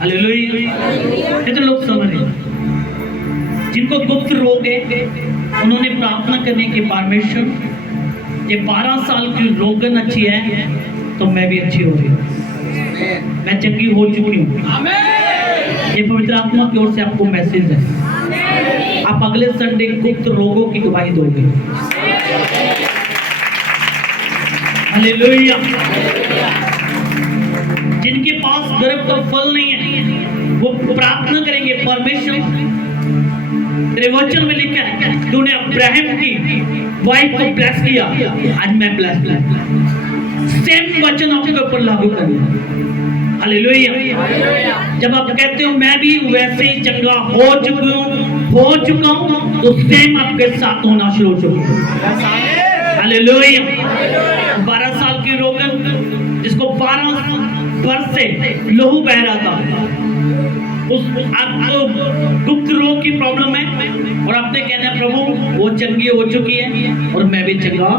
Hallelujah. कितने लोग समझ रहे हैं? जिनको गुप्त रोग है उन्होंने प्रार्थना करने के परमेश्वर ये 12 साल की रोगन अच्छी है तो मैं भी अच्छी हो रही हूँ, मैं चंगी हो चुकी हूँ। ये पवित्र आत्मा की ओर से आपको मैसेज है। आप अगले संडे गुप्त रोगों की गवाही दोगे। हालेलुया। जिनके पास गर्भ का फल नहीं है वो प्रार्थना करेंगे, परमेश्वर तेरे वचन में लिखा है तूने अब्राहम की वाइफ को ब्लेस किया, आज मैं ब्लेस किया। सेम वचन आपके ऊपर लागू करें। हालेलुया। जब आप कहते हो मैं भी वैसे ही चंगा हो चुका हूं तो सेम आपके साथ होना शुरू हो चुका है। हालेलुया। 12 साल की रोगन जिसको 12 वर्ष से लहू बह रहा था, उस आपको गुप्त रोग की प्रॉब्लम है और आपने कहना है प्रभु वो चंगी हो चुकी है और मैं भी चंगा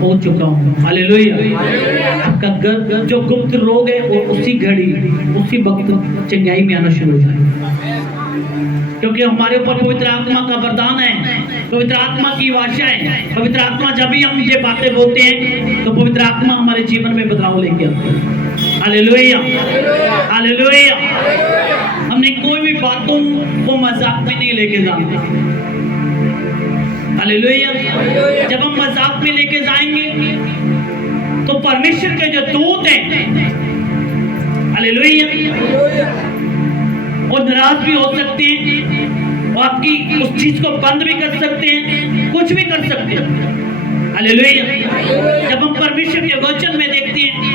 हो चुका हूँ। हालेलुया। आपका गर्भ जो गुप्त रोग है वो उसी घड़ी उसी वक्त चंगाई में आना शुरू हो जाए, क्योंकि हमारे ऊपर पवित्र आत्मा का वरदान है, पवित्र आत्मा की भाषा है। पवित्र आत्मा जब भी हम ये बातें बोलते हैं तो पवित्र आत्मा हमारे जीवन में बदलाव लेके आते हैं। हालेलुया। हालेलुया। हमने कोई भी बातों को मजाक में नहीं लेके जाते। हालेलुया। जब हम मजाक में लेके जाएंगे तो परमेश्वर के जो दूत हैं, हालेलुया, वो नाराज भी हो सकते हैं और आपकी उस चीज को बंद भी कर सकते हैं, कुछ भी कर सकते हैं। हालेलुया। जब हम परमेश्वर के वचन में देखते हैं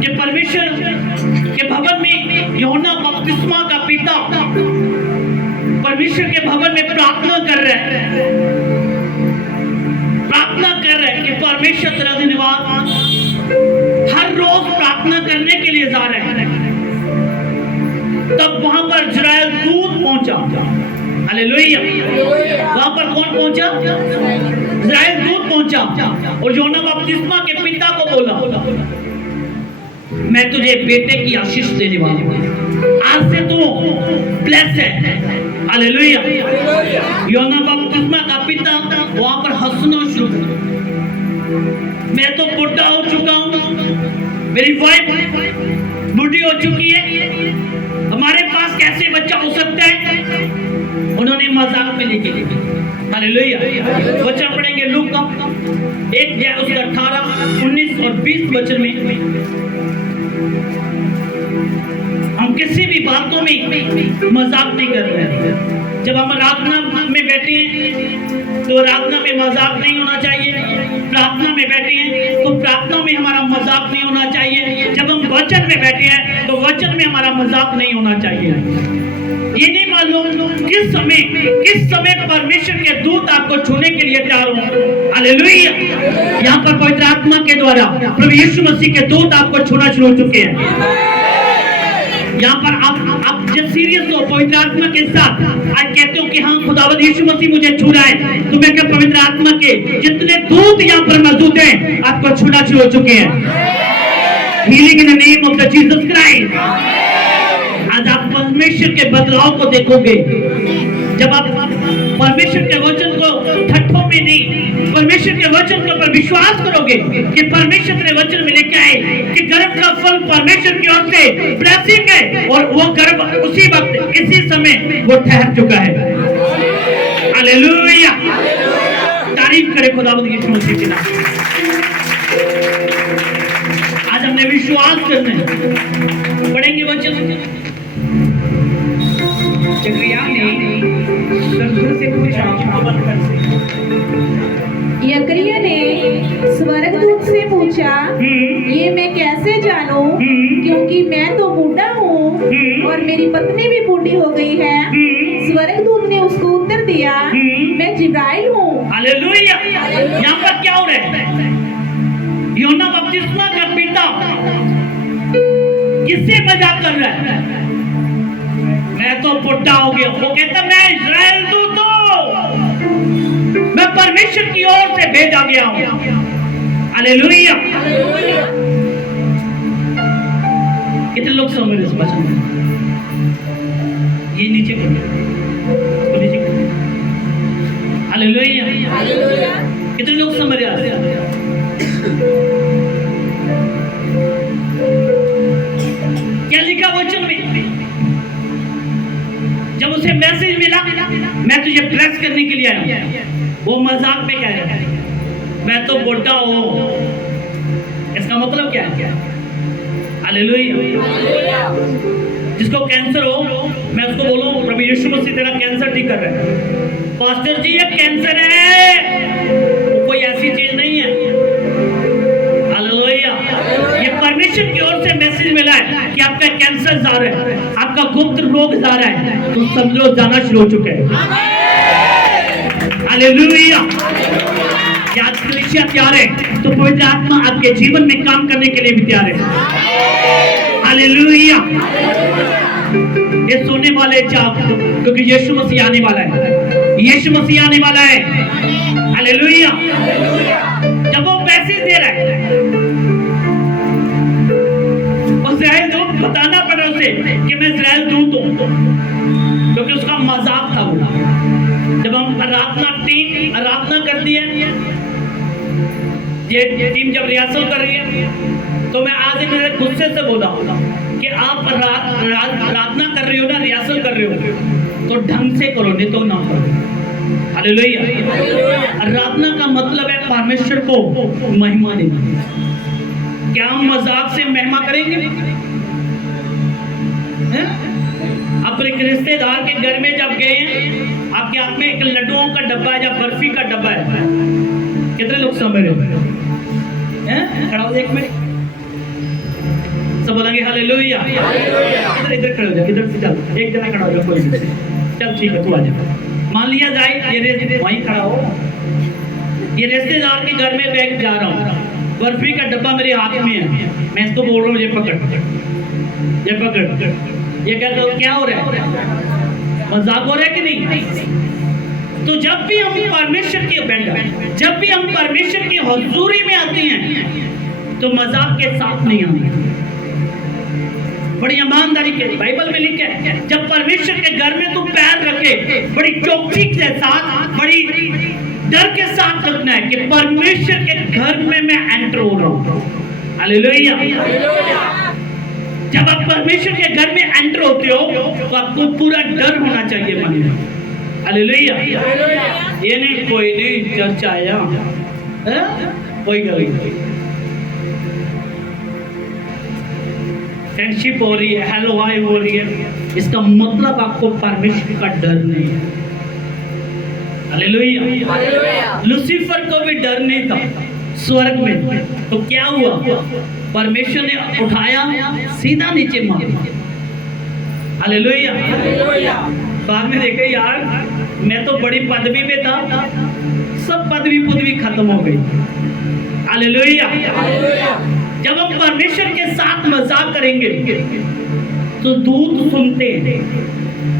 कि परमेश्वर के भवन में यूहन्ना बपतिस्मा का पिता परमेश्वर के भवन में प्रार्थना कर रहे हैं, कि परमेश्वर तेरा धन्यवाद, हर रोज प्रार्थना करने के लिए जा रहे हैं। तब वहां पर इज़राइल दूत पहुंचा। हालेलुया। वहां पर कौन पहुंचा? इज़राइल दूत पहुंचा और यूहन्ना बपतिस्मा के पिता को बोला मैं तुझे बेटे की आशीष देने वाला हूं, आज से तू ब्लेस है। हालेलुया। यूहन्ना बपतिस्मा का पिता वहां पर हंसना शुरू किया, मैं तो बुढ़ा हो चुका हूं, मेरी वाइफ बूढ़ी हो चुकी है, हमारे पास कैसे बच्चा हो सकता है? उन्होंने मजाक में लेके हालेलुया। वचन पढ़ेंगे लूका 1 उसका 18, 19 और 20 वचन में। हम किसी भी बातों में मजाक नहीं कर रहे हैं। जब हम आराधना में बैठे हैं तो आराधना में मजाक नहीं होना चाहिए, प्रार्थना में बैठे हैं तो प्रार्थना में हमारा मजाक नहीं होना चाहिए, जब हम वचन में बैठे हैं तो वचन में हमारा मजाक नहीं होना चाहिए। ये नहीं मालूम किस समय परमेश्वर के दूत आपको छूने के लिए तैयार हो। हालेलुया। यहाँ पर पवित्र आत्मा के द्वारा प्रभु यीशु मसीह के दूत आपको छूना शुरू हो चुके हैं। यहाँ पर आप जब सीरियस हो पवित्र आत्मा के साथ आज कहते हो कि हाँ खुदावंद यीशु मसीह मुझे छू रहा है, तो मैं क्या पवित्र आत्मा के जितने दूत यहाँ पर मौजूद हैं आपको छूना शुरू हो चुके हैं। Healing in the name of the Jesus Christ. आज आप परमेश्वर के बदलाव को देखोगे जब आप परमेश्वर के वचन को ठट्ठों में नहीं, परमेश्वर के वचन के ऊपर विश्वास करोगे कि परमेश्वर के वचन में लिखा है कि गर्भ का फल परमेश्वर की ओर से ब्लेसिंग है और वो गर्भ उसी वक्त इसी समय वो ठहर चुका है। हालेलुया। तारीफ करे खुदावंद यीशु मसीह की नाम। आज हमने विश्वास करना है। पढ़ेंगे वचन। यकरिया ने स्वर्गदूत से पूछा ये मैं कैसे जानूं, क्योंकि मैं तो बूढ़ा हूँ और मेरी पत्नी भी बूढ़ी हो गई है। स्वर्गदूत ने उसको उत्तर दिया मैं जिब्राइल हूँ। हालेलुया। यहाँ पर क्या हो रहा है? यूहन्ना बपतिस्मा का पिता किससे मजाक कर रहा है? मैं तो बुढ़ा हो गया, वो कहता मैं इज़राइल दूत हूं, मैं परमेश्वर की ओर से भेजा गया हूं। हालेलुया। कितने लोग समझ रहे इस वचन में? ये नीचे करो, इसको नीचे करो। हालेलुया। कितने लोग समझ रहे हैं? क्या लिखा वचन में? जब उसे मैसेज मिला, मैं तुझे ब्लेस करने के लिए आया, वो मजाक में कह रहा है मैं तो बुढ़ा हूं। इसका मतलब क्या है? हालेलुया। जिसको कैंसर हो, मैं उसको बोलूं प्रभु यीशु मसीह तेरा कैंसर ठीक कर रहा है। पास्टर जी ये कैंसर है, वो कोई ऐसी चीज नहीं है। हालेलुया। ये परमेश्वर की ओर से मैसेज मिला है कि आपका कैंसर जा रहा है, आपका गुप्त रोग जा रहा है, तो समझो जाना शुरू हो चुके हैं। हालेलुया। क्या आज कलीसिया तैयार है? तो पवित्र आत्मा आपके जीवन में काम करने के लिए भी तैयार है। हालेलुया। ये सोने वाले चाप, क्योंकि यीशु मसीह आने वाला है, यीशु मसीह आने वाला है। हालेलुया। जब वो मैसेज दे रहा है, इज़राइल दूत बताना पड़ा उसे कि मैं इज़राइल दूत हूं, क्योंकि उसका मजाक था वो। जब हम आराधना करती है, ये टीम जब रिहर्सल कर रही है, तो मैं आज मेरे गुस्से से बोला कि आप आराधना कर रही हो ना, रिहर्सल कर रहे हो, तो ढंग से करो, नहीं तो ना करो। हालेलुया। आराधना का मतलब है परमेश्वर को महिमा देना। क्या हम मजाक से महिमा करेंगे? अपने रिश्तेदार के घर में जब गए हैं, आपके हाथ में एक लड्डुओं का डब्बा है या बर्फी का डब्बा है, कितने लोग समझ रहे हो? खड़ा हो एक मिनट, सब बोलेंगे हालेलुया। इधर खड़े हो जाओ, इधर से चल, एक जना खड़ा हो जाओ, कोई नहीं, चल ठीक है तू आ जा। मान लिया जाए ये वहीं खड़ा हो, ये रिश्तेदार के घर में बैग जा रहा हूँ, बर्फी का डब्बा मेरे हाथ में है, मैं इसको बोल रहा हूँ ये पकड़, ये पकड़, ये क्या हो रहा है? मजाक हो रहा है कि नहीं? तो जब भी हम परमेश्वर के बेटा, जब भी हम परमेश्वर की हुजूरी में आते हैं, तो मजाक के साथ नहीं आते, बड़ी ईमानदारी के। बाइबल में लिखा है जब परमेश्वर के घर में तू पैर रखे, बड़ी चौकसी के साथ, बड़ी डर के साथ रखना है कि परमेश्वर के घर में मैं एंटर हो रहा हूँ। हालेलुया। जब आप परमेश्वर के घर में एंटर होते हो, तो आपको पूरा डर होना चाहिए मन में। हालेलुया। ये नहीं कोई नहीं चर्च आया, कोई गल नहीं, फ्रेंडशिप हो रही है, हेलो हाय हो रही है, इसका मतलब आपको परमेश्वर का डर नहीं है। हालेलुया। लूसीफर को भी डर नहीं था स्वर्ग में, तो क्या हुआ? परमेश्वर ने उठाया, सीधा नीचे मारा। हालेलुया। बाद में देखे यार मैं तो बड़ी पदवी में था, सब पदवी खत्म हो गई। हालेलुया। जब हम परमेश्वर के साथ मजाक करेंगे तो दूत सुनते हैं।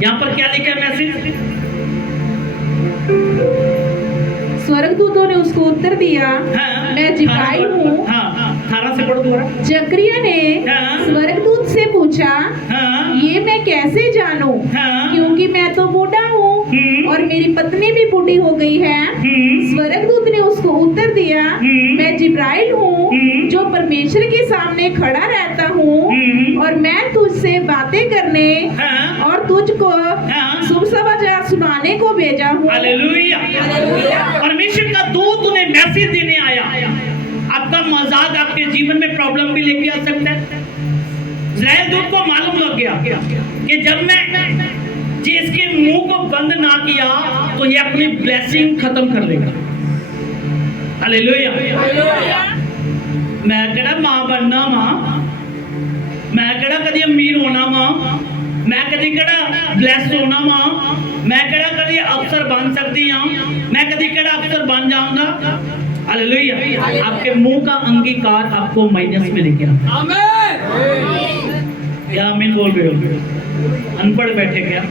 यहाँ पर क्या लिखा है मैसेज? स्वर्गदूतों ने उसको उत्तर दिया, मैं जिब्राइल हूँ। थारा से पढ़ो दोबारा। जकरिया ने स्वर्गदूत से पूछा, ये मैं कैसे जानूं? क्योंकि मैं तो बूढ़ा हूँ और मेरी पत्नी भी बूढ़ी हो गई है। स्वर्गदूत ने उसको उत्तर दिया, मैं जिब्राइल हूँ जो परमेश्वर के सामने खड़ा रहता हूँ, और मैं तुझसे बातें करने और तुझको शुभ समाचार सुनाने को भेजा हूँ। हालेलुया। परमेश्वर का दूत उन्हें मैसेज देने आया। आपका मजाक आपके जीवन में प्रॉब्लम भी लेके आ सकता है। इज़राइल दूत को मालूम लग गया कि जब मैं जिसके मुंह को बंद ना किया तो ये अपनी ब्लेसिंग खत्म कर देगा। हालेलुया। मैं कहड़ा मां बनना मां, मैं कहड़ा कदी अमीर होना मां, मैं कदी कहड़ा ब्लेस होना मां, मैं कहड़ा कदी अफसर बन सकती हूं, मैं कदी कहड़ा अफसर बन जाऊंगा। हालेलुया। आपके मुंह का अंगीकार आपको माइनस में लेके आता है। आमीन। क्या आमीन बोल रहे हो? अनपढ़ बैठे क्या?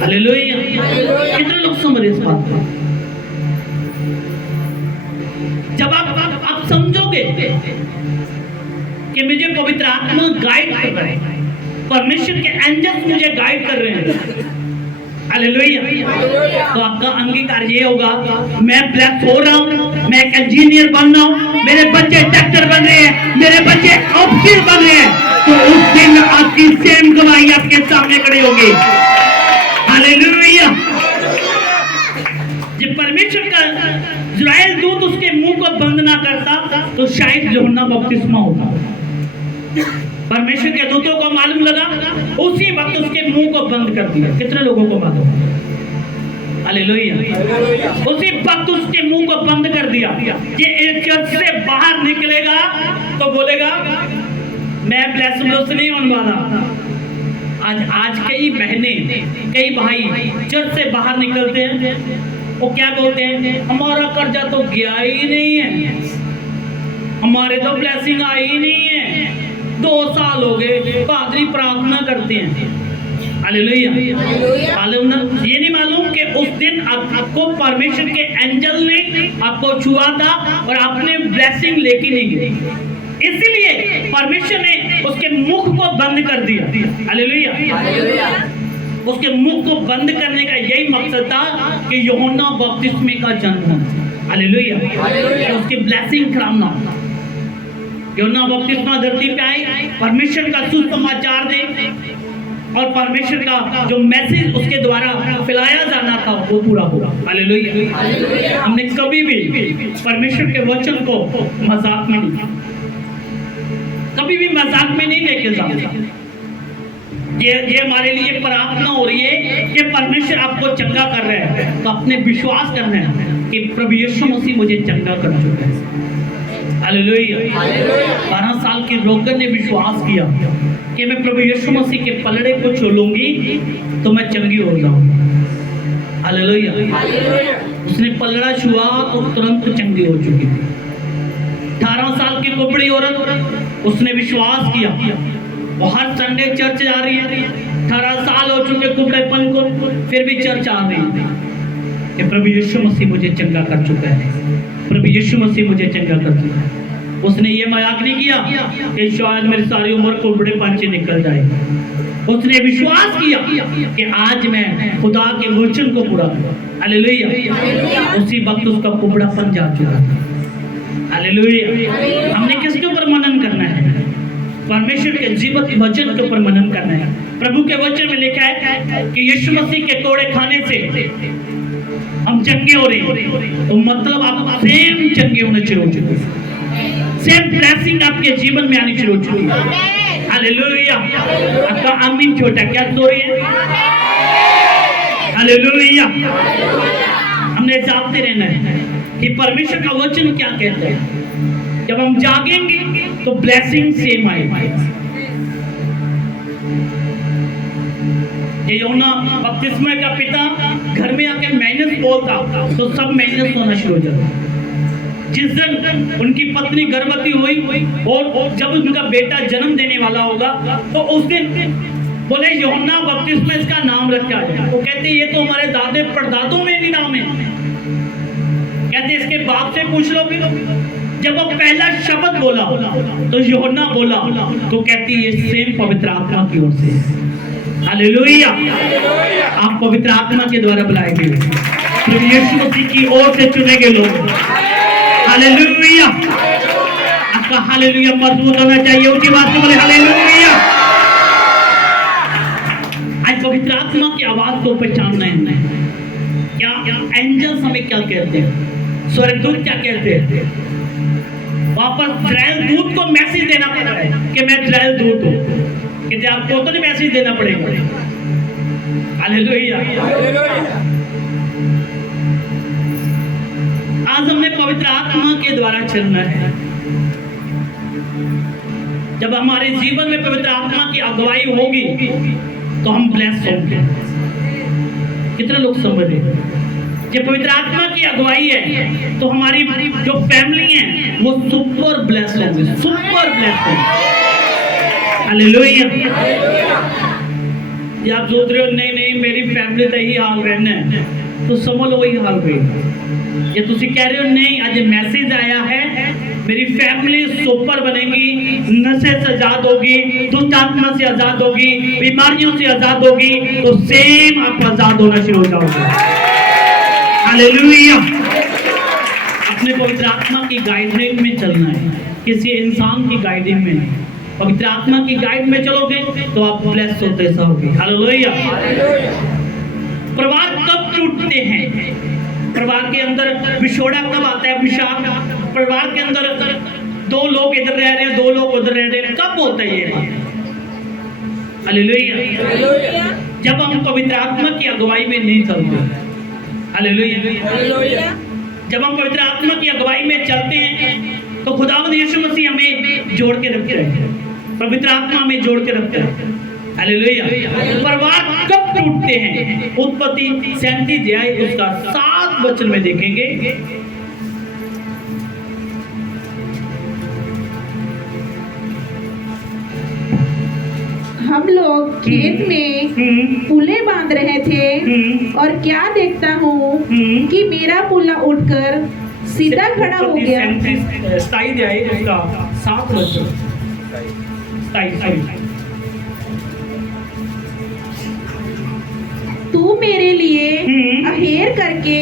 हालेलुया। कितने लोग समझ इस बात को? मानोगे कि मुझे पवित्र आत्मा गाइड कर रहा है, परमेश्वर के एंजल्स मुझे गाइड कर रहे हैं, हालेलुया, तो आपका अंगीकार ये होगा, मैं ब्लेस हो रहा हूँ, मैं एक इंजीनियर बन रहा हूँ, मेरे बच्चे डॉक्टर बन रहे हैं, मेरे बच्चे ऑफिसर बन रहे हैं, तो उस दिन आपकी सेम गवाही आपके सामने खड़ी होगी, हालेलुया। जब परमेश्वर का इज़राइल दूत उसके मुंह को बंद ना करता तो शायद यूहन्ना बपतिस्मा होता। परमेश्वर के दूतों को मालूम लगा, उसी वक्त उसके मुंह को बंद कर दिया। कितने लोगों को मालूम? हालेलुया। उसी वक्त उसके मुंह को बंद कर दिया। ये एक चर्च से बाहर निकलेगा तो बोलेगा मैं ब्लेसड नहीं होने वाला। आज कई बहनें, कई भाई चर्च से बाहर निकलते हैं, वो क्या बोलते हैं, हमारा कर्जा तो गया ही नहीं है, हमारे तो ब्लेसिंग आई ही नहीं है, 2 साल हो गए पादरी प्रार्थना करते हैं, हालेलुया। ये नहीं मालूम कि उस दिन आपको परमेश्वर के एंजल ने आपको छुआ था और आपने ब्लेसिंग लेके नहीं गए, इसलिए परमेश्वर ने उसके मुख को बंद कर दिया, हालेलुया। उसके मुख को बंद करने का यही मकसद था कि यूहन्ना बपतिस्मे का जन्म हो, हालेलुया, उसकी ब्लेसिंग खराब ना हो। यूहन्ना बपतिस्मा धरती पे आए, परमेश्वर का सुसमाचार दे और परमेश्वर का जो मैसेज उसके द्वारा फैलाया जाना था वो पूरा हुआ, हालेलुया। हमने कभी भी परमेश्वर के वचन को मजाक में नहीं, कभी भी मजाक में नहीं लेके जाता। ये हमारे लिए प्रार्थना हो रही है कि परमेश्वर आपको चंगा कर रहे हैं, तो अपने विश्वास करना है कि प्रभु यीशु मसीह मुझे चंगा कर चुका है, हालेलुया। 12 साल की रोकर ने विश्वास किया कि मैं प्रभु यीशु मसीह के पलड़े को छोड़ूंगी तो मैं चंगी हो जाऊंगी, हालेलुया। उसने पलड़ा छुआ तो तुरंत चंगी हो चुकी थी। 18 साल की कुबड़ी औरत, उसने विश्वास किया, वो हर संडे चर्च जा रही है, 18 साल हो चुके कुबड़ेपन को, फिर भी चर्च आ रही है कि प्रभु यीशु मसीह मुझे चंगा कर चुका है, प्रभु यीशु मसीह मुझे चंगा कर चुका है। उसने ये मजाक नहीं किया कि शायद मेरी सारी उम्र कुबड़ेपन से निकल जाए, उसने विश्वास किया कि आज मैं खुदा के वचन को पूरा करूं, हालेलुया। उसी वक्त उसका कुबड़ापन जा चुका था, हालेलुया। हमने किसके ऊपर मनन करना है? परमेश्वर के जीवित वचन के ऊपर मनन करना है। प्रभु के वचन में लिखा है कि यीशु मसीह के कोड़े खाने से हम चंगे हो रहे हैं, तो मतलब आप सेम चंगे होने शुरू हो चुके हैं, सेम ब्लेसिंग आपके जीवन में आनी शुरू हो चुकी है, हालेलुया। आपका आमीन छोटा क्या स्टोरी है, हालेलुया। हमने जानते रहना है कि परमेश्वर का वचन क्या कहता है। जब हम जागेंगे तो ब्लेसिंग सेम आएगी। ये यूहन्ना बपतिस्मा का पिता घर में आके माइनस बोलता तो सब माइनस होना शुरू हो जाता। जिस दिन उनकी पत्नी गर्भवती हुई और जब उनका बेटा जन्म देने वाला होगा तो उस दिन बोले यूहन्ना बपतिस्मा इसका नाम रखा है। वो कहते ये तो हमारे दादे परदादों में भी नाम है। कहते इसके बाप से पूछ लो। जब वो पहला शब्द बोला तो यूहन्ना बोला तो कहती ये सेम पवित्र आत्मा की ओर से, हालेलुया। आप पवित्र आत्मा के द्वारा बुलाए गए, प्रभु यीशु मसीह की ओर से चुने गए लोग, हालेलुया। आपका हालेलुया मजबूत होना चाहिए, उनकी बात से बोले हालेलुया। आज पवित्र आत्मा की आवाज को पहचानना है। क्या एंजल्स हमें क्या कहते हैं, स्वर्गदूत क्या कहते हैं। वापस इज़राइल दूत को मैसेज देना पड़ता है कि मैं इज़राइल दूत हूं, कि आपको तो नहीं मैसेज देना पड़ेगा, हालेलुया। आज हमने पवित्र आत्मा के द्वारा चलना है। जब हमारे जीवन में पवित्र आत्मा की अगुवाई होगी तो हम ब्लेस होंगे। कितने लोग समझ रहे हैं? जब पवित्र आत्मा की अगुवाई है तो हमारी जो फैमिली है वो सुपर ब्लेस होंगे, सुपर ब्लेस होंगे, हालेलुया। ये आप सोच रहे हो नहीं मेरी फैमिली तो यही हाल रहना है, तो समझ लो वही हाल रहेगा। ये तुसी कह रहे हो नहीं आज मैसेज आया है मेरी फैमिली सुपर बनेगी, नशे से आजाद होगी, दुष्ट आत्मा से आजाद होगी, बीमारियों से आजाद होगी, तो सेम आप आजाद होना शुरू हो जाओगे। हालेलुया। अपने पवित्र आत्मा की गाइडिंग में चलना है, किसी इंसान की गाइडिंग में नहीं। पवित्र आत्मा की गाइड में चलोगे तो आप ब्लेस होते रहोगे। हालेलुया। परिवार कब टूटते हैं? परिवार के अंदर विछोड़ा कब आता है? विषाद। परिवार के अंदर दो लोग इधर रह रहे हैं, दो लोग उधर रह रहे हैं, कब होता है ये? हालेलुया। जब हम पवित्र आत्मा की अगुवाई में नहीं चलते। हालेलुया। जब हम पवित्र आत्मा की अगुवाई में चलते हैं तो खुदावंद यीशु मसीह हमें जोड़ के रखते हैं, पवित्र आत्मा में जोड़ के रखते हैं। हालेलुया। परिवार कब टूटते हैं? उत्पत्ति 37 अध्याय उसका 7 वचन में देखेंगे। हम लोग खेत में पुले बांध रहे थे और क्या देखता हूँ कि मेरा पुला उठकर सीधा खड़ा हो गया। 27 अध्याय उसका 7 वचन। 27। तू मेरे लिए अहेर करके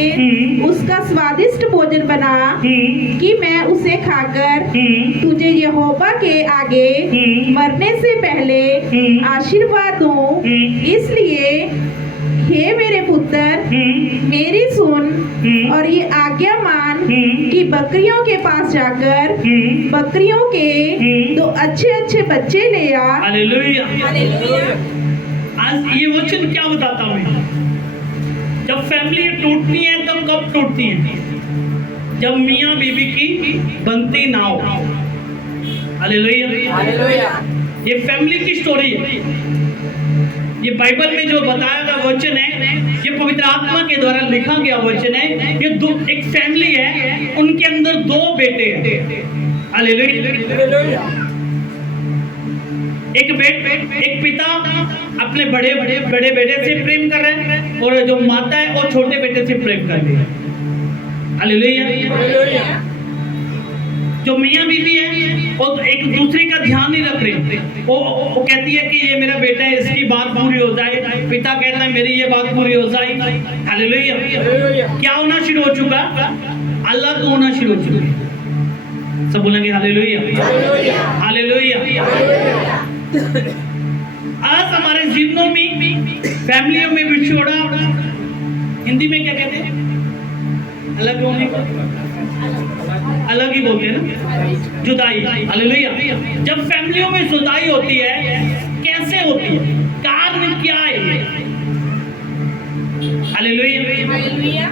उसका स्वादिष्ट भोजन बना कि मैं उसे खाकर तुझे यहोवा के आगे मरने से पहले आशीर्वाद दूं। इसलिए हे मेरे पुत्र, मेरी सुन और ये आज्ञा मान कि बकरियों के पास जाकर बकरियों के 2 अच्छे बच्चे ले आ। हालेलुया। आज ये वचन क्या बताता हूँ? जब फैमिली टूटती है तब कब टूटती है? जब मियाँ बीबी की बनती ना हो। हालेलुया। ये फैमिली की स्टोरी है। ये बाइबल में जो बताया गया वचन है, ये पवित्र आत्मा के द्वारा लिखा गया वचन है। ये एक फैमिली है, उनके अंदर 2 बेटे हैं। हालेलुया। एक पिता अपने बड़े बेटे से प्रेम कर रहे हैं और जो माता है वो छोटे बेटे से प्रेम कर रही है। हालेलुया। जो मियाँ बीवी है वो एक दूसरे का ध्यान नहीं रख रहे। वो कहती है कि ये मेरा बेटा है, इसकी बात पूरी हो जाए। पिता कहता है मेरी ये बात पूरी हो जाए। हालेलुया। क्या होना शुरू हो चुका? अलग होना शुरू हो चुका। सब बोलेंगे हालेलुया। हालेलुया। आज हमारे जीवनों में, फैमिलियों में विछोड़ा, हिंदी में क्या कहते हैं? अलग होने को अलग ही बोलते हैं ना, जुदाई। हालेलुया। जब फैमिलियों में जुदाई होती है, कैसे होती है? कारण क्या है? हालेलुया।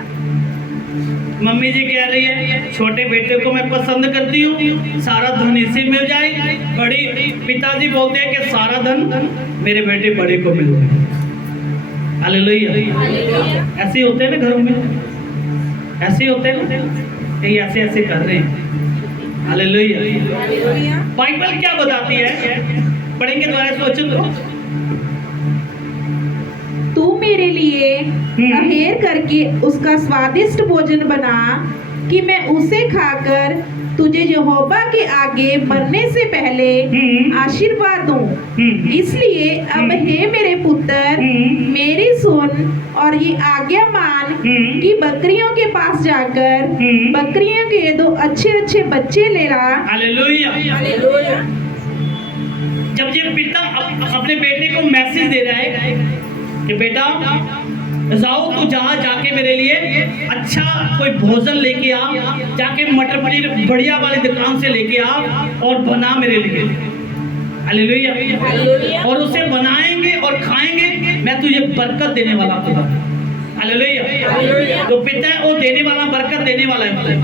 मम्मी जी कह रही है छोटे बेटे को मैं पसंद करती हूँ, सारा धन इसे मिल जाए। बड़ी पिताजी बोलते हैं कि सारा धन मेरे बेटे बड़े को मिल जाए। हालेलुया। ऐसे होते हैं ना घरों में, ऐसे होते हैं, ये ऐसे कर रहे हैं। हालेलुया। बाइबल क्या बताती है? पढ़ेंगे दोबारा इस वचन को। तू मेरे लिए अहेर करके उसका स्वादिष्ट भोजन बना कि मैं उसे खाकर तुझे यहोवा के आगे मरने से पहले आशीर्वाद दूं। इसलिए अब हे मेरे पुत्र, मेरी सुन और ये आज्ञा मान कि बकरियों के पास जाकर बकरियों के 2 अच्छे बच्चे ले ला। हालेलुया। जब ये पिता अपने बेटे को मैसेज दे रहा है कि बेटा जाओ तू जहाँ जाके मेरे लिए अच्छा कोई भोजन लेके आ, जाके मटर पनीर बढ़िया वाली दुकान से लेके आ और बना मेरे लिए। हालेलुया। और उसे बनाएंगे और खाएंगे, मैं तुझे बरकत देने वाला खुदा। हालेलुया। जो पिता है वो देने वाला, बरकत देने वाला है।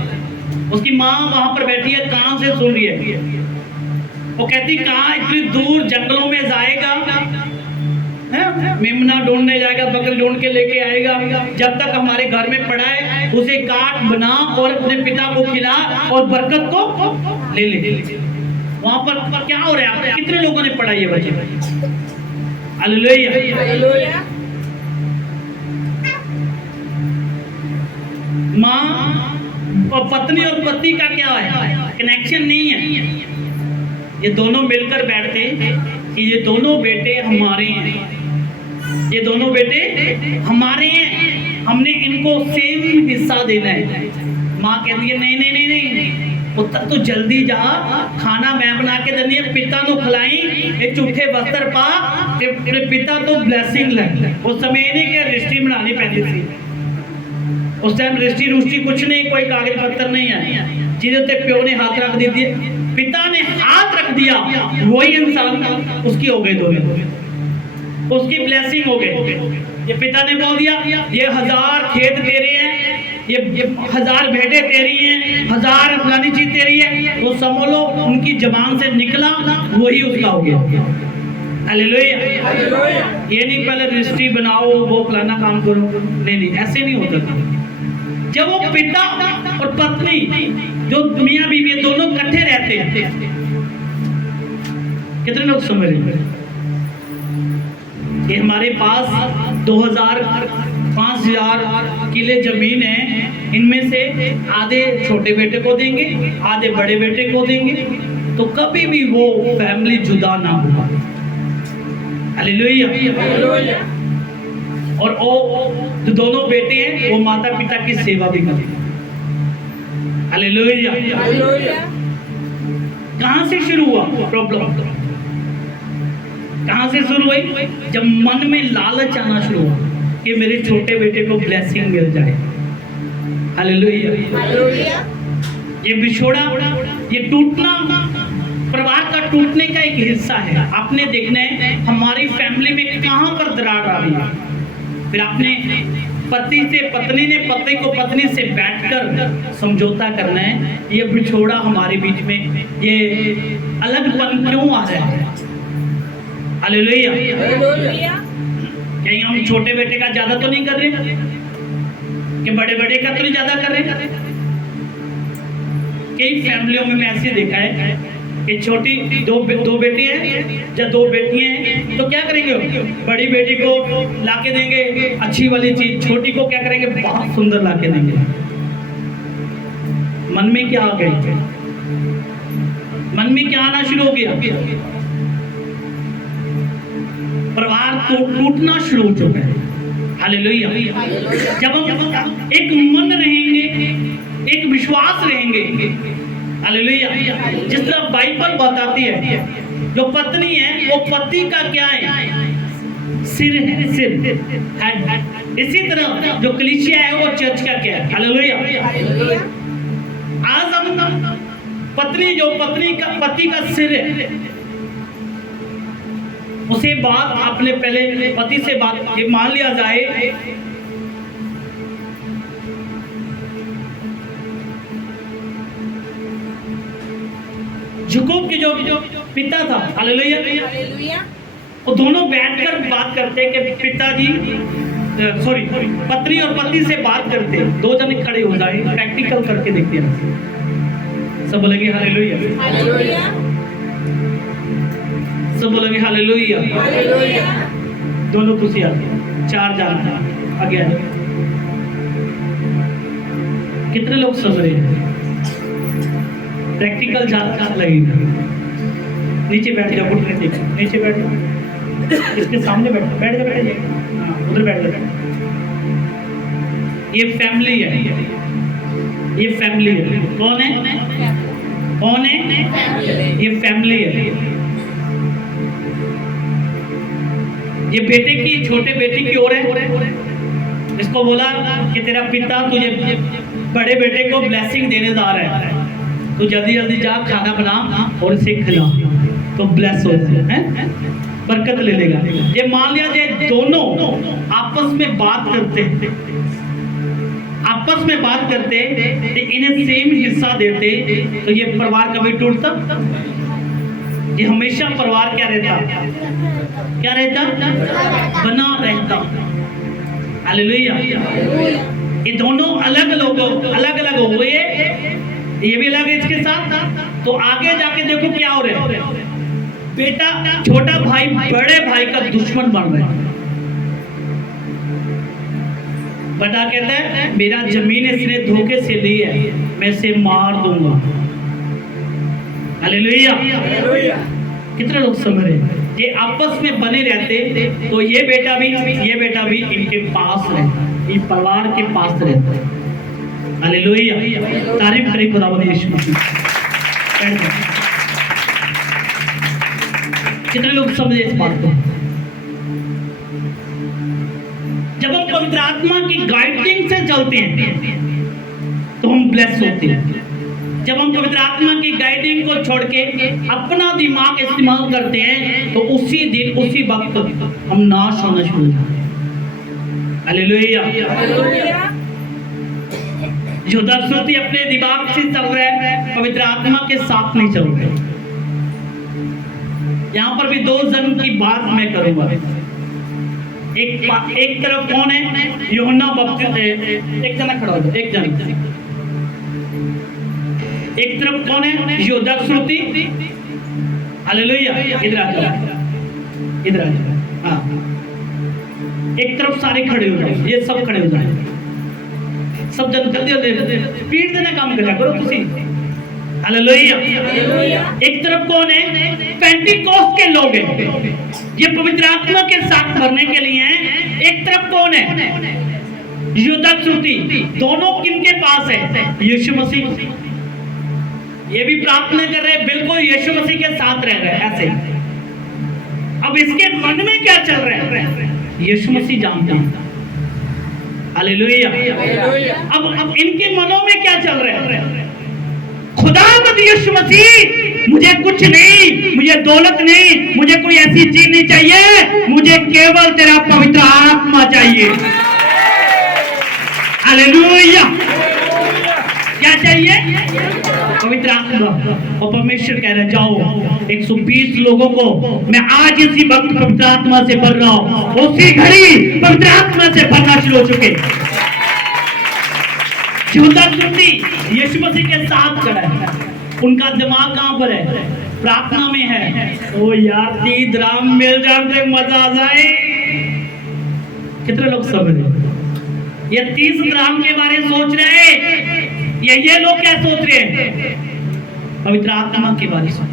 उसकी माँ वहां पर बैठी है, कान से सुन रही है। वो कहती कहाँ इतनी दूर जंगलों में जाएगा, मेमना ढूंढने जाएगा, बकरी ढूंढ के लेके आएगा। जब तक हमारे घर में पड़ा है उसे काट बना और अपने पिता को खिला और बरकत को ले ले। वहां पर क्या हो रहा है? कितने लोगों ने पढ़ा ये वचन? हालेलुया। माँ और पत्नी और पति का क्या है, कनेक्शन नहीं है। ये दोनों मिलकर बैठते कि ये दोनों बेटे हमारे हैं, ये दोनों बेटे हमारे हैं, हमने इनको सेम हिस्सा देना है। माँ कहती है नहीं नहीं नहीं नहीं पुत्र तू जल्दी जा, खाना मैं बना के देनी है, पिता नु खिलाई, ये झूठे वस्त्र पा ते पिता तो ब्लेसिंग ले। उस समय नहीं कि रजिस्ट्री बनानी पैंदी थी, उस टाइम रजिस्ट्री रुस्ट्री कुछ नहीं, कोई कागज पत्र नहीं है, जिधर ते प्यो ने हाथ रख दी, पिता ने हाथ रख दिया, वही इंसान उसकी हो गई, दोनों उसकी ब्लेसिंग हो गई। ये पिता ने बोल दिया ये 1000 खेत तेरे हैं, ये 1000 भेड़ें तेरी हैं, 1000 फलानी चीज तेरी है, वो समझ लो उनकी जबान से निकला वही उसका हो गया। हालेलुया। ये नहीं पहले रजिस्ट्री बनाओ वो फलाना काम करो, नहीं नहीं ऐसे नहीं होता था। जब वो पिता और पत्नी जो मियां बीवी दोनों इकट्ठे रहते हैं, कितने लोग समझ रहे हैं कि हमारे पास 2000 5000 किले जमीन है, इनमें से आधे छोटे बेटे को देंगे, आधे बड़े बेटे को देंगे, तो कभी भी वो फैमिली जुदा ना होगा। हालेलुया। और वो जो दोनों बेटे हैं वो माता पिता की सेवा भी करेंगे। हालेलुया। कहां से शुरू हुआ प्रॉब्लम? कहां से शुरू हुई? जब मन में लालच आना शुरू हुआ कि मेरे छोटे बेटे को ब्लेसिंग मिल जाए। हालेलुया। ये बिछोड़ा, ये टूटना परिवार का टूटने का एक हिस्सा है। आपने देखना है हमारी फैमिली में कहां पर दरार आ रही है। फिर आपने पति से, पत्नी ने पति को पत्नी से बैठकर समझौता करना है, ये बिछोड़ा हमारे बीच में, ये अलगपन क्यों आ रहा है। हालेलुया। कहीं हम छोटे बेटे का ज्यादा तो नहीं कर रहे कि बड़े बेटे का तो नहीं ज्यादा कर रहे। कई फैमिलियों में मैं ऐसे देखा है कि छोटी दो बेटी हैं या 2 बेटियां हैं, तो क्या करेंगे, बड़ी बेटी को लाके देंगे अच्छी वाली चीज, छोटी को क्या करेंगे बहुत सुंदर लाके देंगे। मन में क्या आ गई, मन में क्या आना शुरू हो गया, परिवार तो टूटना शुरू हो चुका है। हालेलुया। जब हम एक मन रहेंगे, एक विश्वास रहेंगे, हालेलुया, जिस तरह बाइबल बताती है जो पत्नी है वो पति का क्या है, सिर है, सिर हेड। इसी तरह जो कलीसिया है वो चर्च का क्या है। हालेलुया। आज हम पत्नी जो पति का सिर है, उसे बात आपने पहले पति से बात ये मान लिया जाए याकूब के जो पिता था, हालेलुया, वो दोनों बैठकर बात करते कि पिताजी सॉरी पत्नी और पति से बात करते, 2 जने खड़े हो जाए, प्रैक्टिकल करके देखते हैं। सब बोलेंगे हालेलुया, सब बोलेंगे हालेलुया। दोनों खुशी आती है, 4 जाना आगे आ जाए। कितने लोग समझ रहे हैं? प्रैक्टिकल ज्यादा लगेगा। नीचे बैठ जाओ, घुटने देखो, नीचे बैठ जाओ, इसके सामने बैठ जाइए, हाँ उधर बैठ जाओ। ये फैमिली है, ये फैमिली है। कौन है, कौन है? ये फैमिली है। ये बेटे की, छोटे बेटे की ओर है। इसको बोला कि तेरा पिता तुझे बड़े बेटे को ब्लेसिंग देने जा रहा है, तो जल्दी जल्दी जा खाना बना और इसे खिला, तो ब्लेस हो जाए, बरकत ले लेगा। ये मान लिया जाए दोनों आपस में बात करते, आपस में बात करते, इन्हें सेम हिस्सा देते, तो ये परिवार कभी टूटता? ये हमेशा परिवार क्या रहता, क्या रहता, बना रहता। हालेलुया। ये दोनों अलग अलग हुए, ये भी अलग है इसके साथ। तो आगे जाके देखो क्या हो रहा है, बेटा छोटा भाई बड़े भाई का दुश्मन बन रहा है। बड़ा कहता है मेरा जमीन इसने धोखे से ली है, मैं इसे मार दूंगा। हालेलुया। कितने लोग समझ रहे हैं? ये आपस में बने रहते तो ये बेटा भी इनके पास रहता, इस परिवार के पास रहता। हालेलुया। तारीफ करें खुदावंद यीशु मसीह। कितने लोग समझे इस बात को? जब हम पवित्र आत्मा की गाइडिंग से चलते हैं तो हम ब्लेस होते हैं। जब हम पवित्र आत्मा की गाइडिंग को छोड़ के अपना दिमाग इस्तेमाल करते हैं तो उसी दिन उसी वक्त हम नाश होना शुरू हो जाते हैं। हालेलुया। जो दर्शनती अपने दिमाग से चल रहा है, पवित्र आत्मा के साथ नहीं चल रहे। यहाँ पर भी दो जन की बात मैं करूंगा। एक तरफ कौन है? यूहन्ना बपतिस्मा। एक जना खड़ा हो जाए, एक जन। एक तरफ कौन है? योद्धा श्रुति। हालेलुया। इधर आ जाओ, इधर आ जाओ। हाँ, एक तरफ सारे खड़े हो जाओ, ये सब खड़े हो जाए, सब जन जल्दी पीठ देना काम करा करो तुसी। हालेलुया। एक तरफ कौन है? पेंटिकोस्ट के लोग हैं, ये पवित्र आत्मा के साथ भरने के लिए हैं। एक तरफ कौन है? योद्धा श्रुति। दोनों किनके पास है? यीशु मसीह। ये भी प्रार्थना कर रहे, बिल्कुल यीशु मसीह के साथ रह रहे ऐसे। अब इसके मन में क्या चल रहा है यीशु मसीह जानते हैं। हालेलुया। अब इनके मनों में क्या चल रहा है? खुदावंद यीशु मसीह, मुझे कुछ नहीं, मुझे दौलत नहीं, मुझे कोई ऐसी चीज नहीं चाहिए, मुझे केवल तेरा पवित्र आत्मा चाहिए। हालेलुया। क्या चाहिए? पवित्र आत्मा। और परमेश्वर कह रहे जाओ 120 लोगों को मैं आज इसी वक्त पवित्र आत्मा से भर रहा हूं। उसी घड़ी पवित्र आत्मा से भरना शुरू हो चुके। यीशु मसीह के साथ खड़ा है, उनका दिमाग कहां पर है? प्रार्थना में है। ओ यार 3 द्राम मिल जाते मजा आ जाए। कितने लोग समझ रहे? ये 30 द्राम के बारे में सोच रहे हैं, ये लोग क्या सोच रहे हैं? पवित्र आत्मा के बारे में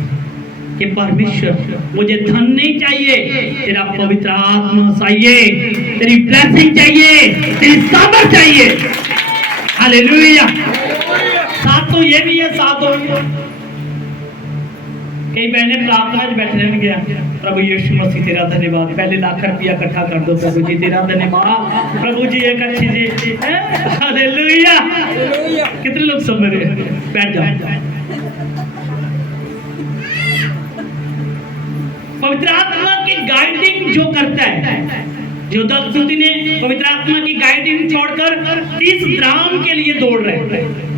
कि परमेश्वर मुझे धन नहीं चाहिए, तेरा पवित्र आत्मा चाहिए, तेरी ब्लेसिंग चाहिए, तेरी सामर्थ चाहिए। हालेलुया। साथ तो ये भी है, साथ तो कई बहने प्रार्थना में बैठे रहने गया, प्रभु यीशु मसीह तेरा धन्यवाद, पहले लाख रुपया इकट्ठा कर दो प्रभु जी, तेरा धन्यवाद प्रभु जी, एक अच्छी जी। हालेलुया। कितने लोग समझ रहे हैं? बैठ जाओ। पवित्र आत्मा की गाइडिंग जो करता है, जो दक्षुति ने पवित्र आत्मा की गाइडिंग छोड़कर 30 द्राम के लिए दौड़ रहे हैं,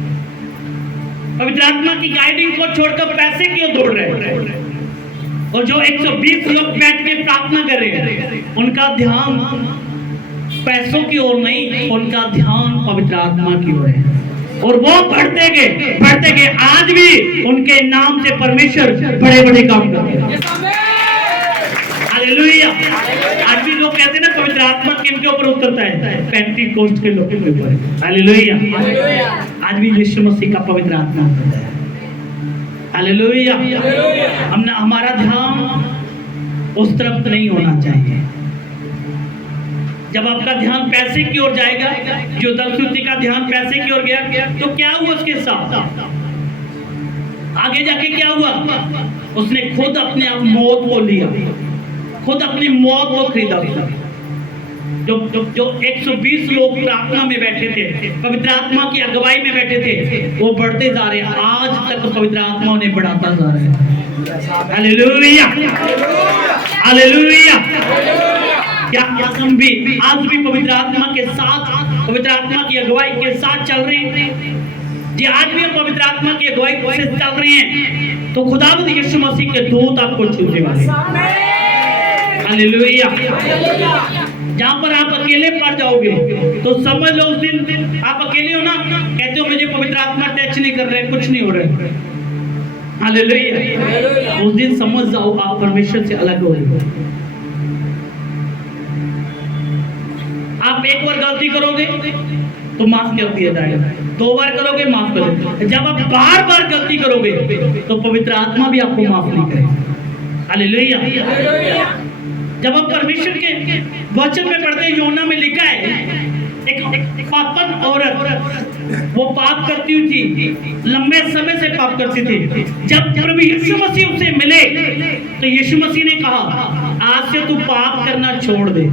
पवित्र आत्मा की गाइडिंग को छोड़कर पैसे क्यों दौड़ रहे हैं? और जो 120 लोग बैठ के प्रार्थना कर रहे हैं, उनका ध्यान पैसों की ओर नहीं, उनका ध्यान पवित्र आत्मा की ओर है। और वो बढ़ते गए। आज भी उनके नाम से परमेश्वर बड़े बड़े काम करते हैं। हालेलुया। आज भी लोग कहते हैं ना पवित्र आत्मा किनके ऊपर उतरता है? पेंटिकोस्ट के लोगों के ऊपर। हालेलुया। आज भी यीशु मसीह का पवित्र आत्मा उतरता है। हालेलुया। हमने हमारा ध्यान उस तरफ नहीं होना चाहिए। जब आपका ध्यान पैसे की ओर जाएगा, जो दक्षुति का ध्यान पैसे की ओर गया, तो क्या हुआ उसके साथ? आगे जाके क्या हुआ? उसने खुद अपने आप मौत को लिया, खुद अपनी मौत को खरीदा। जो 120 लोग प्रार्थना में बैठे थे, पवित्र आत्मा की अगुवाई में बैठे थे, वो बढ़ते जा रहे हैं। आज तक पवित्र आत्मा उन्हें बढ़ाता जा रहा है। हालेलुया। हालेलुया। क्या हम भी आज भी पवित्र आत्मा के साथ, पवित्र आत्मा की अगुवाई के साथ चल रहे हैं? जी आज भी हम पवित्र आत्मा की अगुवाई से चल रहे हैं तो खुदावंद यीशु मसीह के दूत आपको छूने वाले। हालेलुया। जहां पर आप अकेले पड़ जाओगे तो समझ लो उस दिन आप अकेले हो ना, कहते हो मुझे पवित्र आत्मा टच नहीं कर रहे, कुछ नहीं हो रहा है। हालेलुया। उस दिन समझ जाओ आप परमेश्वर से अलग हो रहे हो। आप एक बार गलती करोगे तो माफ कर दिया जाएगा, 2 बार करोगे माफ कर देगा। जब आप बार बार गलती करोगे तो पवित्र आत्मा भी आपको माफ नहीं करेगा। हालेलुया। जब आप परमेश्वर के वचन में पढ़ते हैं, योना में लिखा है एक पापन औरत वो पाप करती हुई थी, लंबे समय से पाप करती थी। जब प्रभु यीशु मसीह उसे मिले तो यीशु मसीह ने कहा आज से तू पाप करना छोड़ दे,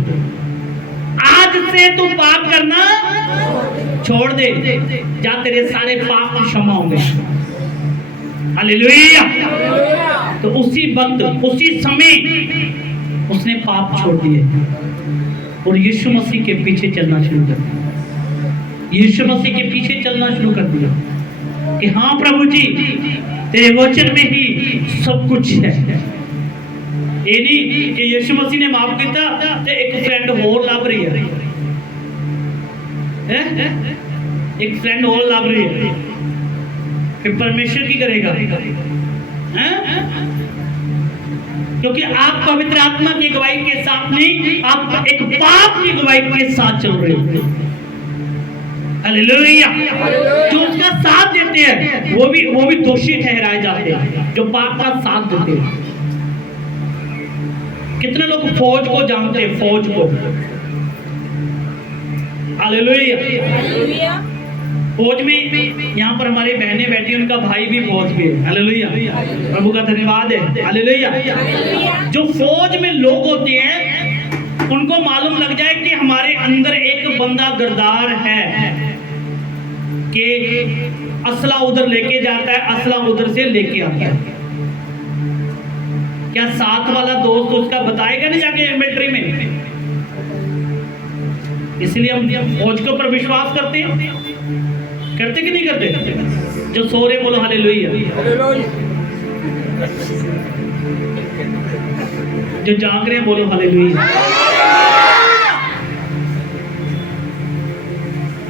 आज से तू पाप करना छोड़ दे, जा तेरे सारे पाप क्षमा होंगे। हालेलुया। तो उसी वक्त उसी समय उसने पाप छोड़ दिए और यीशु मसीह के पीछे चलना शुरू कर दिया। यीशु मसीह के पीछे चलना शुरू कर दिया कि हाँ प्रभु जी तेरे वचन में ही सब कुछ है। ये नहीं कि यीशु मसीह ने माफ किया तो एक फ्रेंड होर लभ रही है, एक फ्रेंड और लभ रही है, फिर परमेश्वर की करेगा? क्योंकि आप पवित्र आत्मा की गवाही के साथ नहीं, आप एक पाप की गवाही के साथ चल रहे हो। हालेलुया। जो उसका साथ देते हैं वो भी दोषी ठहराए जाते हैं, जो पाप का साथ देते हैं। कितने लोग फौज को जानते हैं? फौज को। हालेलुया। फौज में यहाँ पर हमारी बहनें बैठी, उनका भाई भी फौज में है। हालेलुया। प्रभु का धन्यवाद है। हालेलुया। जो फौज में लोग होते हैं उनको मालूम लग जाए कि हमारे अंदर एक बंदा गद्दार है कि असला उधर लेके जाता है, असला उधर से लेके आता है। क्या साथ वाला दोस्त उसका बताएगा नहीं जाके मिलिट्री में? इसलिए हम फौज के ऊपर विश्वास करते कि नहीं करते? जो सो रहे बोलो हालेलुया, जो जाग रहे बोलो हालेलुया।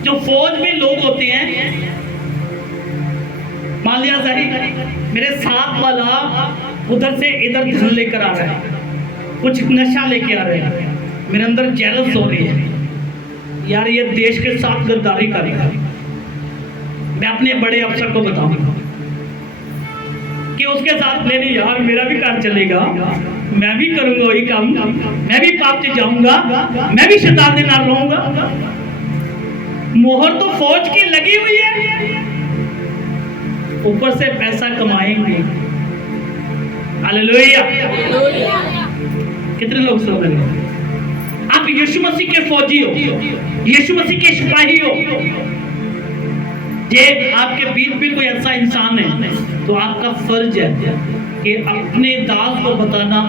जो फौज में लोग होते हैं, मान लिया जाए मेरे साथ वाला उधर से इधर धन लेकर आ रहा है, कुछ नशा लेके आ रहा है, मेरे अंदर जेलस हो रही है, यार ये देश के साथ गद्दारी करेगा। मैं अपने बड़े अफसर को बताऊंगा कि उसके साथ नहीं यार मेरा भी काम चलेगा, मैं भी करूंगा वही काम, मैं भी पाप से जाऊंगा, मैं भी शैतान के नाम रहूंगा। मोहर तो फौज की लगी हुई है, ऊपर से पैसा कमाएंगे। हालेलुया। कितने लोग सुन रहे हैं? आप यीशु मसीह के फौजी हो, यीशु मसीह के सिपाही हो। ये आपके बीच में कोई ऐसा इंसान है तो आपका फर्ज है कि अपने दास को बताना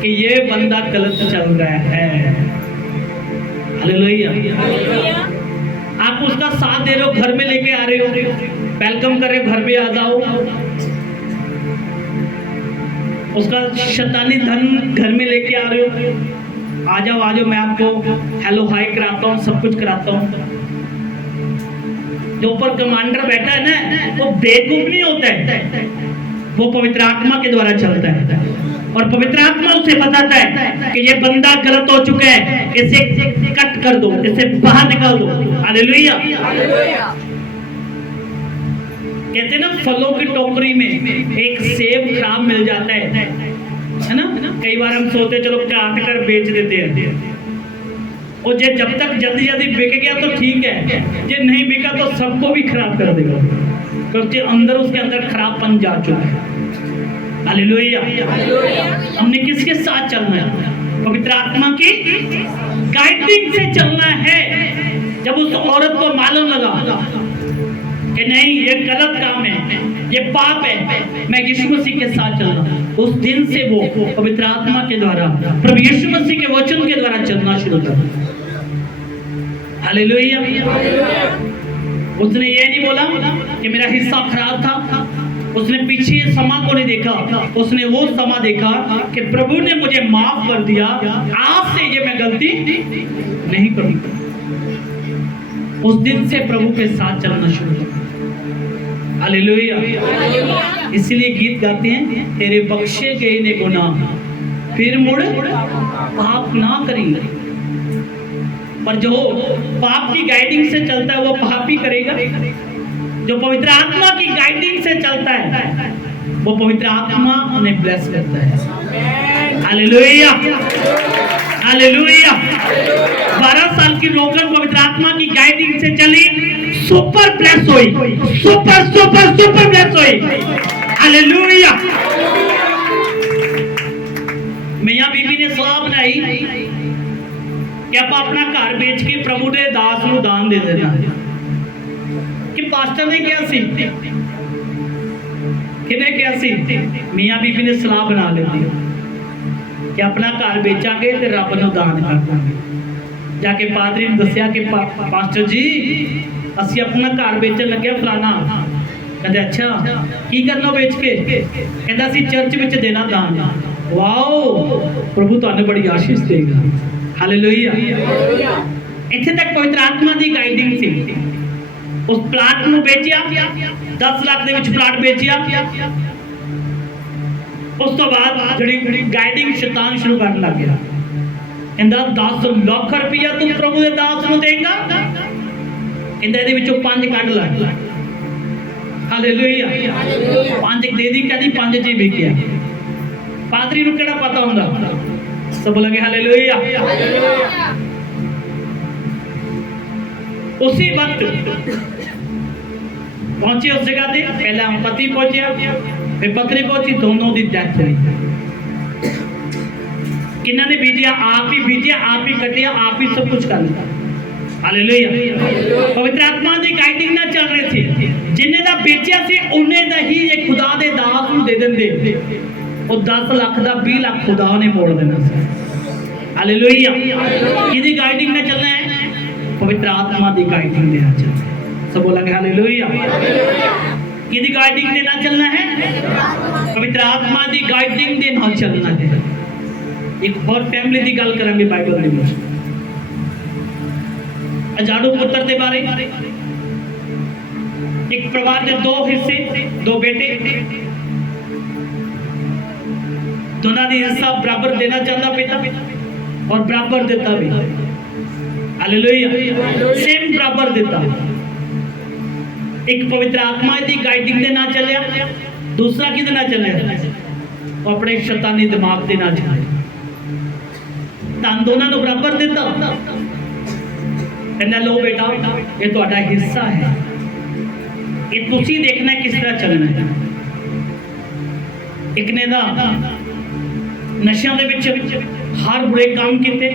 कि ये बंदा गलत चल रहा है। हालेलुया। आप उसका साथ दे रहे हो, घर में लेके आ रहे हो, वेलकम कर रहे हो, घर में आ जाओ। उसका शैतानी धन घर में लेके आ रहे हो, आ जाओ मैं आपको हेलो हाय कराता हूँ, सब कुछ कराता हूँ। जो ऊपर कमांडर बैठा है ना, वो बेवकूफ नहीं होता है, वो पवित्र आत्मा के द्वारा चलता है और पवित्र आत्मा उसे बताता है कि ये बंदा गलत हो चुका है, इसे कट कर दो, इसे बाहर निकाल दो। हालेलुया। कहते हैं ना फलों की टोकरी में एक सेब खराब मिल जाता है ना? कई बार हम सोचते चलो काट कर बेच देते हैं, और जब तक जल्दी जल्दी बिक गया तो ठीक है, जो नहीं बिका तो सबको भी खराब कर देगा, क्योंकि अंदर उसके अंदर खराबपन जा चुका है। हालेलुया। हमने किसके साथ चलना है? पवित्र आत्मा की गाइडिंग से चलना है। जब उस औरत को मालूम लगा कि नहीं ये गलत काम है, ये पाप है, मैं यीशु मसीह के साथ चलना, उस दिन से वो पवित्र आत्मा के द्वारा प्रभु यीशु मसीह के वचन के द्वारा चलना शुरू कर। हालेलुया। उसने ये नहीं बोला कि मेरा हिस्सा खराब था, उसने पीछे समा को नहीं देखा, उसने वो समा देखा कि प्रभु ने मुझे माफ कर दिया, आज से ये मैं गलती नहीं करूंगा। उस दिन से प्रभु के साथ चलना शुरू किया। हालेलुया। इसलिए गीत गाते हैं, तेरे बख्शे गए ने गुनाह फिर मुड़ पाप ना करेंगे। पर जो पाप की गाइडिंग से चलता है वो पाप ही करेगा। जो पवित्र आत्मा की गाइडिंग से चलता है वो पवित्र आत्मा उन्हें ब्लेस करता है। Hallelujah, hallelujah. 12 साल की रोगन पवित्र आत्मा की गाइडिंग से चली, सुपर ब्लेस हुई, सुपर सुपर सुपर ब्लेस हुई। हालेलुया। मियां बीबी ने सलाह बनाई कि आप अपना घर बेच के प्रभु के दास को दान दे देना। कि पास्टर ने क्या सी, किने क्या सी, मियां बीबी ने सलाह बना ली कि अपना घर बेचांगे ते रब नूं दान कर देंगे। जाके पादरी ने दसिया कि पास्टर जी असी अपना घर बेचन लगे फलाना। कहते अच्छा की करना बेच के? कहता असी चर्च विच देना दान। वाओ, प्रभु तुहानू बड़ी आशीष देगा। हालेलुया। इत्थे तक पवित्र आत्मा दी गाइडिंग सी। उस प्लाट नूं बेचिया, 10 लाख दे विच प्लाट बेचिया। उस तो बाद जिहड़ी गाइडिंग शैतान शुरू करन लग गया। कहंदा 10 लाख रुपया तू प्रभु दे दास नूं देगा। कहंदा इहदे विचों 5 कढ ला। हालेलुया। 5 दे दी, कहदी 5 च विकिया। पादरी नूं किहड़ा पता हुंदा? सब बोलेंगे हालेलुया। उसी वक्त पहुंचे उस जगह पे, पहला पति पहुंचा फिर पत्नी पहुंची, दोनों की डेथ हुई। किन्ना ने बीजिया? आप ही बीजिया, आप ही कटिया, आप ही सब कुछ कर लिया। हालेलुया। पवित्र आत्मा की गाइडिंग ना चल रही थी। जिन्हें दा बेचिया सी उन्हें दा ही ये खुदा दे दास नूं दे देंदे। वो 10 लाख दा 20 लाख खुदा ने मोड़ देना सी। हालेलुया। किहदी गाइडिंग में चलना है? पवित्र आत्मा की गाइडिंग में चलना है। सब बोलेंगे हालेलुया। किहदी गाइडिंग में ना चलना है? पवित्र आत्मा की गाइडिंग दे नाल चलना है। एक और फैमिली की गल करांगे बाइबल दे विच। अजाड़ू पुत्र के बारे। एक परिवार के 2 हिस्से, 2 बेटे। दोनों ने हिस्सा बराबर देना चाहता पिता और बराबर देता भी। हालेलुया। सेम बराबर देता। एक पवित्र आत्मा की गाइडिंग दे ना चलिया, दूसरा किदे ना चलिया? वो अपने शैतानी दिमाग दे ना चलिया। धन दोनों को बराबर देता। कहना लो बेटा ये तुम्हारा हिस्सा है, ये तुसी देखना किस तरह चलना है। एक ने दा नशा दे विच हर बुरे काम किते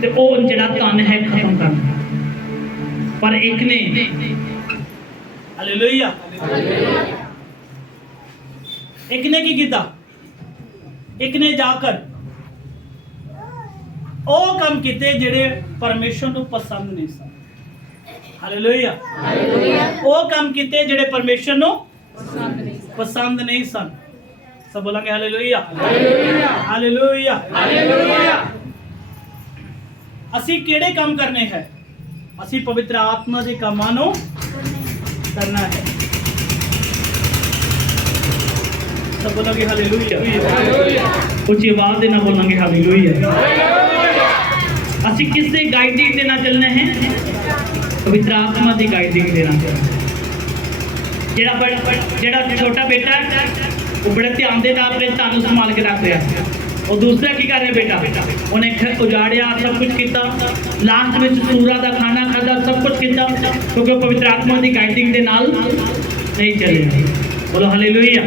ते ओ जिहड़ा धन है खत्म कर दिया। पर एक ने हालेलुया, एक ने की कीता? एक ने जाकर ओ काम किते जिहड़े परमेश्वर को पसंद नहीं सन। हालेलुया। ओ काम किते जिहड़े परमेश्वर को पसंद नहीं सन। सब बोलेंगे हालेलुया, हालेलुया, हालेलुया। असी केड़े काम करने हैं? असी पवित्र आत्मा के कामां नूं करना है। सब बोलेंगे हालेलुया, कुछ आवाज देना बोलेंगे हालेलुया। असी किससे गाइडिंग देना चलना है? पवित्र आत्मा की गाइडिंग देना चलना। जेड़ा छोटा बेटा है वो बड़े ध्यान दे अपने धन संभाल के रख रहा, और दूसरा की कर रहा बेटा? उन्हें उजाड़िया, सब कुछ किया, लास्ट में सूरा का खाना खादा, सब कुछ किया, क्योंकि पवित्र आत्मा की गाइडिंग के नाल नहीं चले। बोलो हालेलुया।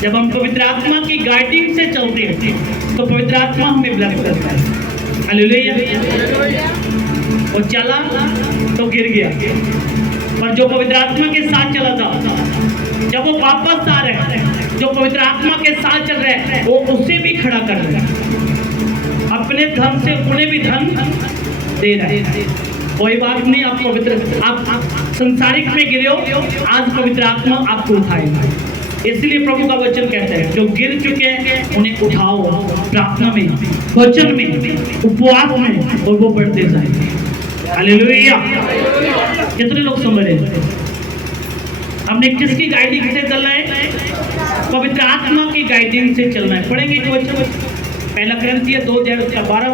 जब हम पवित्र आत्मा की गाइडिंग से चलते हैं तो पवित्र आत्मा हमें ब्लेस करता है। हालेलुया। वो चला तो गिर गया, पर जो पवित्र आत्मा के साथ चला था, जब वो वापस आ रहे हैं, जो पवित्र आत्मा के साथ चल रहे हैं, वो उसे भी खड़ा कर रहे हैं। अपने धन से उन्हें भी धन दे रहे हैं। कोई बात नहीं, आप पवित्र, आप संसारिक में गिरे हो, आज पवित्र आत्मा आपको उठाएगा। इसलिए प्रभु का वचन कहता है जो गिर चुके हैं उन्हें उठाओ, प्रार्थना में, वचन में, उपवास में, और वो बढ़ते जाएंगे। हालेलुया। कितने लोग समझ रहे हैं? हमने किसकी गाइडिंग से चलना है? पवित्र आत्मा की गाइडिंग से चलना है। पढ़ेंगे एक वचन, पहला कुरिन्थियों 2:12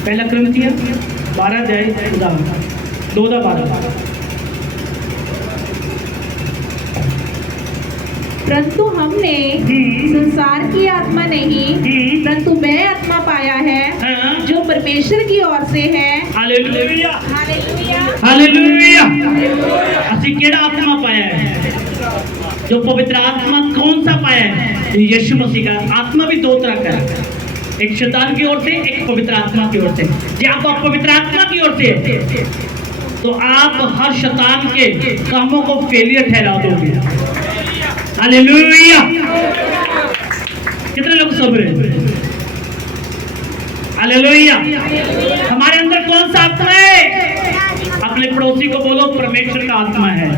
पहला क्रंथिया 12 जाए 2:12। परंतु हमने संसार की आत्मा नहीं परंतु वह आत्मा पाया है हाँ। जो परमेश्वर की ओर से है। Hallelujah hallelujah. हालेलुया। ਅਸੀਂ ਕਿਹੜਾ आत्मा पाया है? जो पवित्र आत्मा कौन सा पाया है? यीशु मसीह का आत्मा भी दो तरह का है, एक शैतान की ओर से, एक पवित्र आत्मा की ओर से। जब आप पवित्र आत्मा की ओर से तो आप हर शैतान के कामों को फेलियर ठहरा दोगे। हालेलुया। कितने लोग समझ रहे हैं? हालेलुया। हमारे अंदर कौन सा आत्मा है? अपने पड़ोसी को बोलो परमेश्वर का आत्मा है।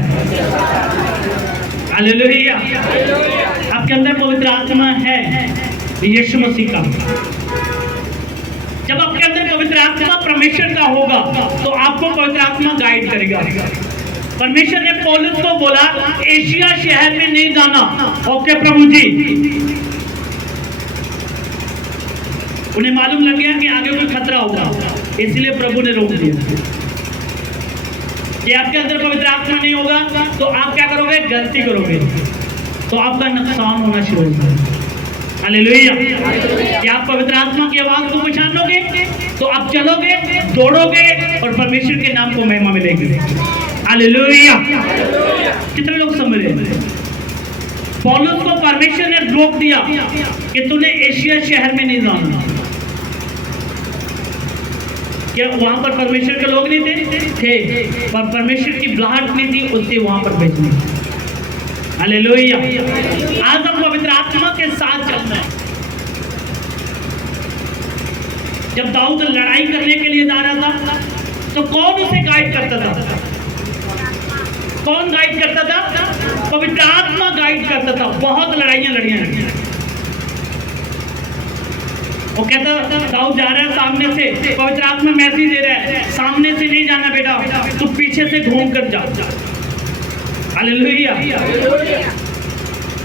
हालेलुया। आपके अंदर पवित्र आत्मा है यीशु मसीह का। जब आपके अंदर पवित्र आत्मा परमेश्वर का होगा तो आपको पवित्र आत्मा गाइड करेगा। परमेश्वर ने पौलुस को बोला एशिया शहर में नहीं जाना। ओके प्रभु जी। उन्हें मालूम लग गया कि आगे कोई खतरा होगा, इसलिए प्रभु ने रोक दिया। ये आपके अंदर पवित्र आत्मा नहीं होगा तो आप क्या करोगे? गलती करोगे तो आपका नुकसान होना शुरू होगा। हालेलुया। क्या आप पवित्र आत्मा की आवाज को पहचान लोगे तो आप चलोगे, दौड़ोगे और परमेश्वर के नाम को महिमा मिलेगी। हालेलुया। कितने लोग समझ रहे हैं? पौलुस को परमेश्वर ने रोक दिया कि तूने एशिया शहर में नहीं जाना। क्या वहां पर परमेश्वर के लोग नहीं थे? पर परमेश्वर की बुलाहट नहीं थी उससे वहां पर भेजने। हालेलुया। आज हम पवित्र आत्मा के साथ चलना है। जब दाऊद लड़ाई करने के लिए जा रहा था तो कौन उसे गाइड करता था? कौन गाइड करता था? पवित्र आत्मा गाइड करता था। बहुत लड़ाइयां लड़ियां। वो कहता दाऊद जा रहा है सामने से, पवित्र आत्मा मैसेज दे रहा है सामने से नहीं जाना बेटा, तू पीछे से घूम कर जा। हालेलुया।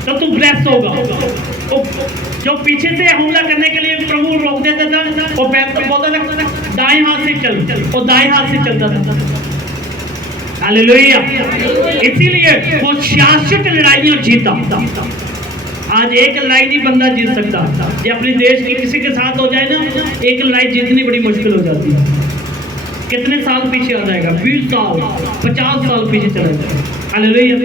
तो तू ब्लेस्ड होगा। जो पीछे से हमला करने के लिए प्रभु रोक देता था वो बोलता था दाएं हाथ से चल, वो दाएं हाथ से चलता था। हालेलुया। इसीलिए वो 66 लड़ाइयां जीता। आज एक लड़ाई नहीं बंदा जीत सकता। ये अपने देश की किसी के साथ हो जाए ना, एक लड़ाई जीतनी बड़ी मुश्किल हो जाती है। कितने साल पीछे आ जाएगा? 20 साल 50 साल पीछे चला जाएगा। हालेलुया।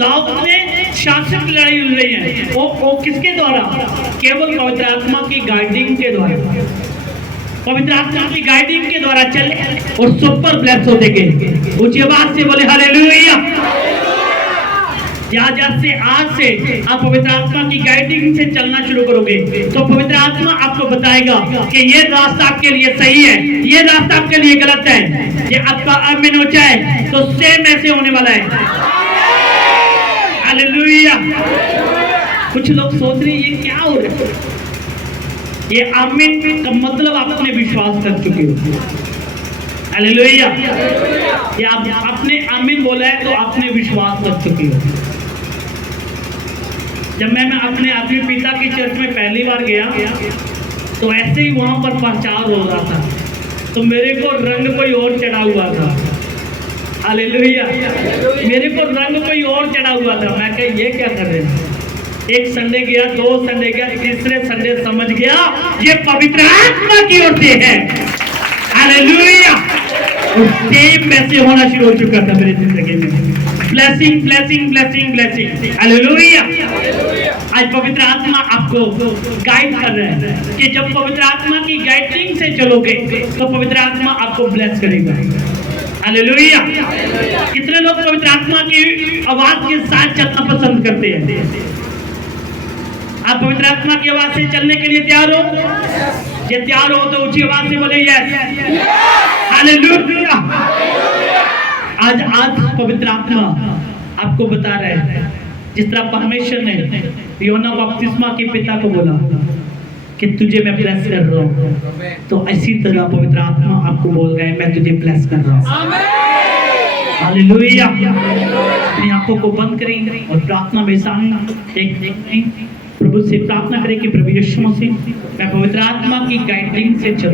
दाऊद ने 66 लड़ाई लड़ रही है। वो किसके द्वारा? केवल पवित्र आत्मा की गाइडिंग के द्वारा। पवित्र आत्मा की गाइडिंग के द्वारा चले और सुपर ब्लेस होते गए। ऊंची आवाज से बोले हालेलुया। आज से आप पवित्र आत्मा की गाइडिंग से चलना शुरू करोगे तो पवित्र आत्मा आपको बताएगा कि ये रास्ता आपके लिए सही है, ये रास्ता आपके लिए गलत है। ये आपका आमीन हो जाए तो सेम ऐसे होने वाला है। हालेलुया। कुछ लोग सोच रहे हैं ये क्या हो रहा है? ये आमीन का मतलब आपने विश्वास कर चुके हो। हालेलुया। ये आपने आमीन बोला है तो आपने विश्वास कर चुके हो। जब मैं अपने पिता की चर्च में पहली बार गया तो ऐसे ही वहां पर प्रचार हो रहा था तो मेरे को रंग कोई और चढ़ा हुआ था। हालेलुया। मेरे को रंग कोई और चढ़ा हुआ था। मैं कह ये क्या कर रहे हैं? एक संडे गया, 2 संडे गया, तीसरे संडे समझ गया ये पवित्र आत्मा की ओर से है। हालेलुया। सेम वैसे होना शुरू हो चुका था मेरी जिंदगी में। Blessing blessing blessing blessing. Hallelujah. आज पवित्र आत्मा आपको गाइड कर रहा है कि जब पवित्र आत्मा की गाइडिंग से चलोगे तो पवित्र आत्मा आपको ब्लेस करेगा। हालेलुया। कितने लोग पवित्र आत्मा की आवाज के साथ चलना पसंद करते हैं? आप पवित्र आत्मा की आवाज से चलने के लिए तैयार हो? ये तैयार हो तो ऊंची आवाज से बोले यस। हालेलुया। आज पवित्र आत्मा आपको बता रहे हैं जिस तरह परमेश्वर ने यूहन्ना बपतिस्मा के पिता को बोला कि तुझे मैं ब्लेस कर रहा हूँ, तो इसी तरह पवित्र आत्मा आपको बोल रहे हैं मैं तुझे ब्लेस कर रहा हूँ। हालेलुया। अपनी आंखों को बंद करें और प्रार्थना में सामने एक प्रभु से प्रार्थना करें कि प्रभु यीशु मसीह मैं पवित्र आत्मा की गाइडिंग से चलूं।